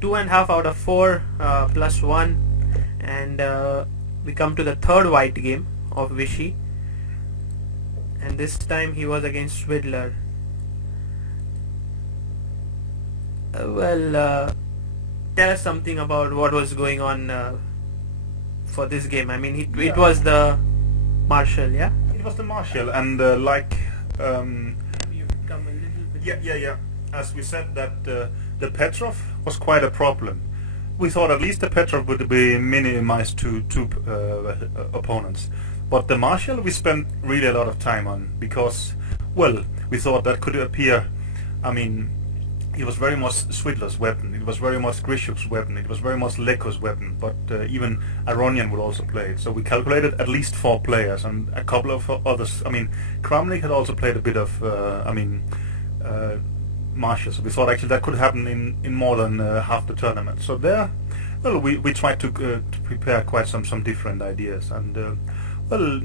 2.5 out of 4 plus 1, and we come to the third white game of Vichy, and this time he was against Svidler. Tell us something about what was going on for this game. I mean, it was the Marshall, yeah? It was the Marshall, and like... You've come a little bit... Yeah. As we said, that the Petrov was quite a problem. We thought at least the Petrov would be minimized to two opponents. But the Marshall we spent really a lot of time on, because, well, we thought that could appear, I mean, it was very much Svidler's weapon, it was very much Grishuk's weapon, it was very much Leko's weapon, but even Aronian would also play it. So we calculated at least 4 players, and a couple of others. I mean, Kramnik had also played a bit of, Marshall, so we thought actually that could happen in more than half the tournament. So there, well, we tried to prepare quite some different ideas, and well,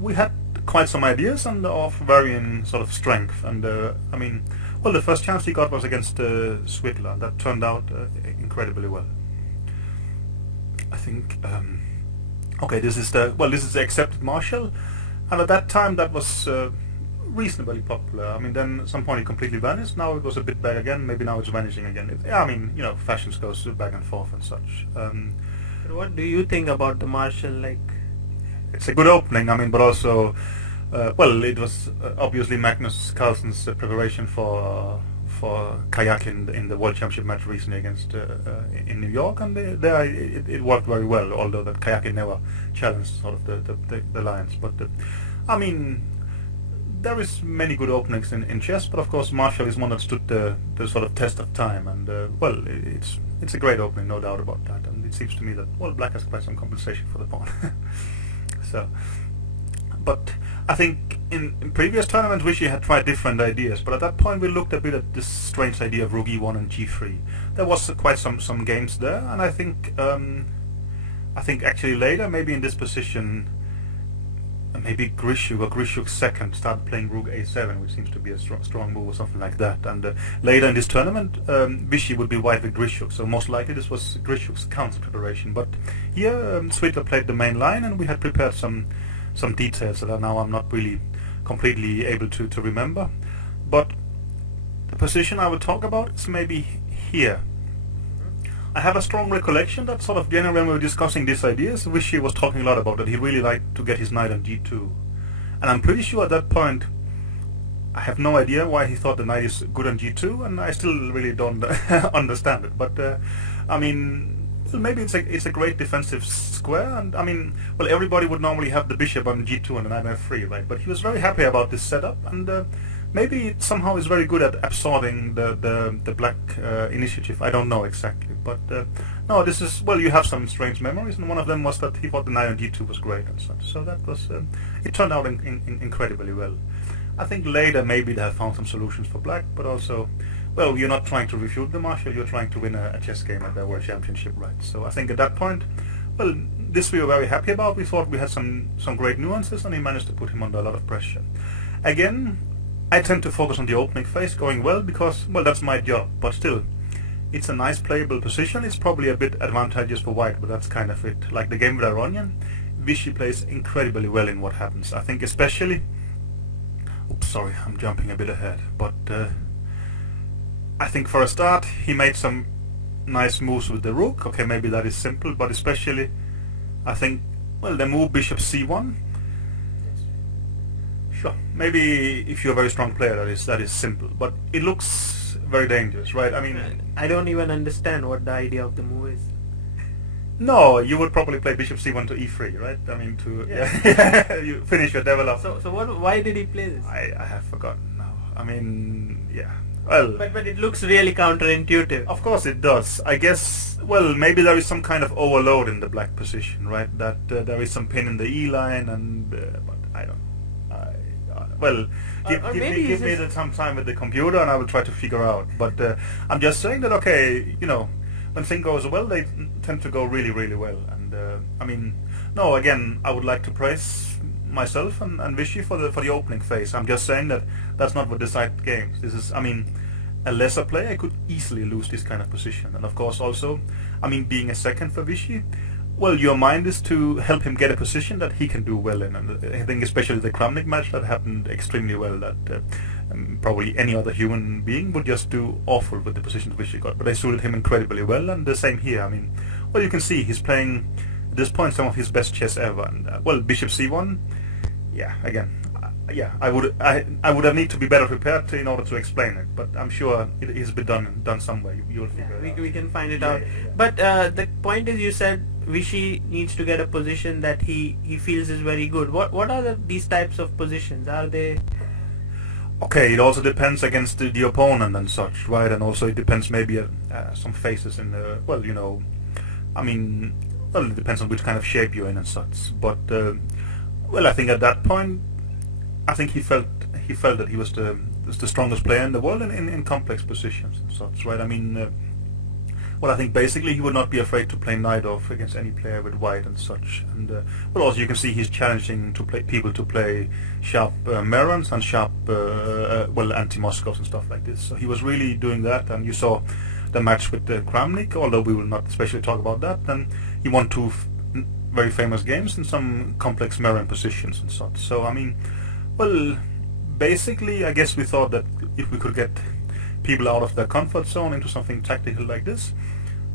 we had quite some ideas and of varying sort of strength. And I mean, well, the first chance he got was against Svidler. That turned out incredibly well. I think. Okay, this is the accepted Marshall, and at that time that was reasonably popular. I mean, then at some point it completely vanished. Now it was a bit back again. Maybe now it's vanishing again. I mean, you know, fashions goes back and forth and such. But what do you think about the Marshall? Like, it's a good opening. I mean, but also, well, it was obviously Magnus Carlsen's preparation for kayak in the World Championship match recently against in New York, and there it worked very well. Although that kayak never challenged sort of the Lions, but I mean, there is many good openings in chess, but of course Marshall is one that stood the sort of test of time, and well, it's a great opening, no doubt about that. And it seems to me that, well, Black has quite some compensation for the pawn. So, but I think in previous tournaments Vichy had tried different ideas, but at that point we looked a bit at this strange idea of rook e1 and g3. There was quite some games there, and I think actually later, maybe in this position, maybe Grishuk or Grishuk's second started playing rook a7, which seems to be a strong move or something like that. And later in this tournament, Vichy would be white with Grishuk, so most likely this was Grishuk's counter preparation. But here, Svidler played the main line, and we had prepared some details that now I'm not really completely able to remember. But the position I would talk about is maybe here. I have a strong recollection that sort of generally when we were discussing these ideas, Vichy was talking a lot about that he really liked to get his knight on g2. And I'm pretty sure at that point, I have no idea why he thought the knight is good on g2, and I still really don't understand it. But I mean, well, maybe it's a great defensive square, and I mean, well, everybody would normally have the bishop on g2 and the knight on f3, right? But he was very happy about this setup, and maybe it somehow is very good at absorbing the black initiative. I don't know exactly, but no, this is, well, you have some strange memories, and one of them was that he thought the knight on g2 was great and such. So that was, it turned out incredibly well. I think later maybe they have found some solutions for black, but also, well, you're not trying to refute the Marshall, you're trying to win a chess game at the World Championship, right? So I think at that point, well, this we were very happy about. We thought we had some great nuances, and he managed to put him under a lot of pressure. Again, I tend to focus on the opening phase going well because, well, that's my job, but still, it's a nice playable position. It's probably a bit advantageous for white, but that's kind of it. Like the game with Aronian, Vichy plays incredibly well in what happens. I think especially, oops, sorry, I'm jumping a bit ahead, but I think for a start, he made some nice moves with the rook. Okay, maybe that is simple, but especially, I think, well, the move bishop c1, sure, maybe if you're a very strong player, that is simple, but it looks very dangerous, right? I mean, I don't even understand what the idea of the move is. No, you would probably play bishop c1 to e3, right? I mean, to yeah. You finish your development. So why did he play this? I have forgotten now. I mean, yeah. Well, but it looks really counterintuitive. Of course it does. I guess, well, maybe there is some kind of overload in the black position, right? That there is some pin in the e line, and but I don't know. Well, give me some time with the computer, and I will try to figure out. But I'm just saying that, okay, you know, when things goes well, they tend to go really, really well. And I mean, no, again, I would like to praise myself and Vichy for the opening phase. I'm just saying that that's not what decides games. This is, I mean, a lesser player could easily lose this kind of position. And of course also, I mean, being a second for Vichy, well, your mind is to help him get a position that he can do well in. And I think especially the Kramnik match, that happened extremely well, that probably any other human being would just do awful with the positions Vichy got. But they suited him incredibly well, and the same here. I mean, well, you can see he's playing, at this point, some of his best chess ever. And well, Bishop C1, yeah, again, yeah, I would have need to be better prepared in order to explain it, but I'm sure it has been done somewhere. You'll figure it out. We can find it out. But the point is, you said Vichy needs to get a position that he feels is very good. What are these types of positions? Are they? Okay, it also depends against the opponent and such, right? And also it depends maybe some phases in the, well, you know, I mean, well, it depends on which kind of shape you're in and such. But well, I think at that point, I think he felt that he was the strongest player in the world in complex positions and such, right? I mean, well, I think basically he would not be afraid to play knight off against any player with white and such. And well, also you can see he's challenging people to play sharp Merons and sharp, well, anti-Moscows and stuff like this. So he was really doing that, and you saw the match with Kramnik, although we will not especially talk about that. And he won two very famous games in some complex Meron positions and such. So I mean, well, basically, I guess we thought that if we could get people out of their comfort zone into something tactical like this,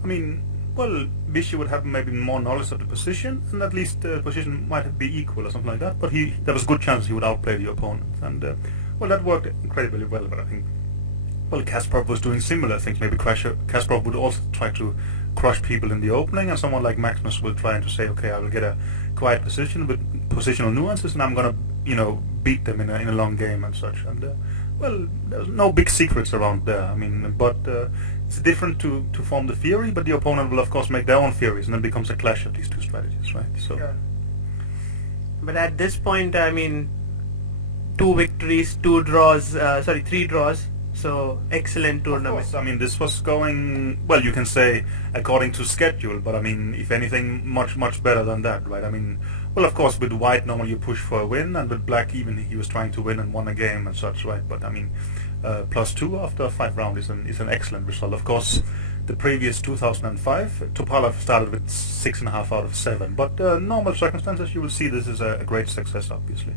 I mean, well, Vichy would have maybe more knowledge of the position, and at least the position might be equal or something like that. But there was a good chance he would outplay the opponent, and well, that worked incredibly well. But I think, well, Kasparov was doing similar things. Maybe Kasparov would also try to crush people in the opening, and someone like Magnus will try to say, okay, I will get a quiet position with positional nuances, and I'm gonna, you know, beat them in a long game and such. And well, there's no big secrets around there. I mean, but it's different to form the theory, but the opponent will of course make their own theories, and then becomes a clash of these two strategies, right? So. Yeah. But at this point, I mean, 2 victories, 2 draws, 3 draws. So excellent tournament. Of course, I mean, this was going, well, you can say according to schedule, but I mean, if anything, much better than that, right? I mean, well, of course, with white normally you push for a win, and with black even he was trying to win and won a game and such, right? But I mean, +2 after 5 rounds is an excellent result. Of course, the previous 2005, Topalov started with 6.5 out of 7, but normal circumstances you will see this is a great success, obviously.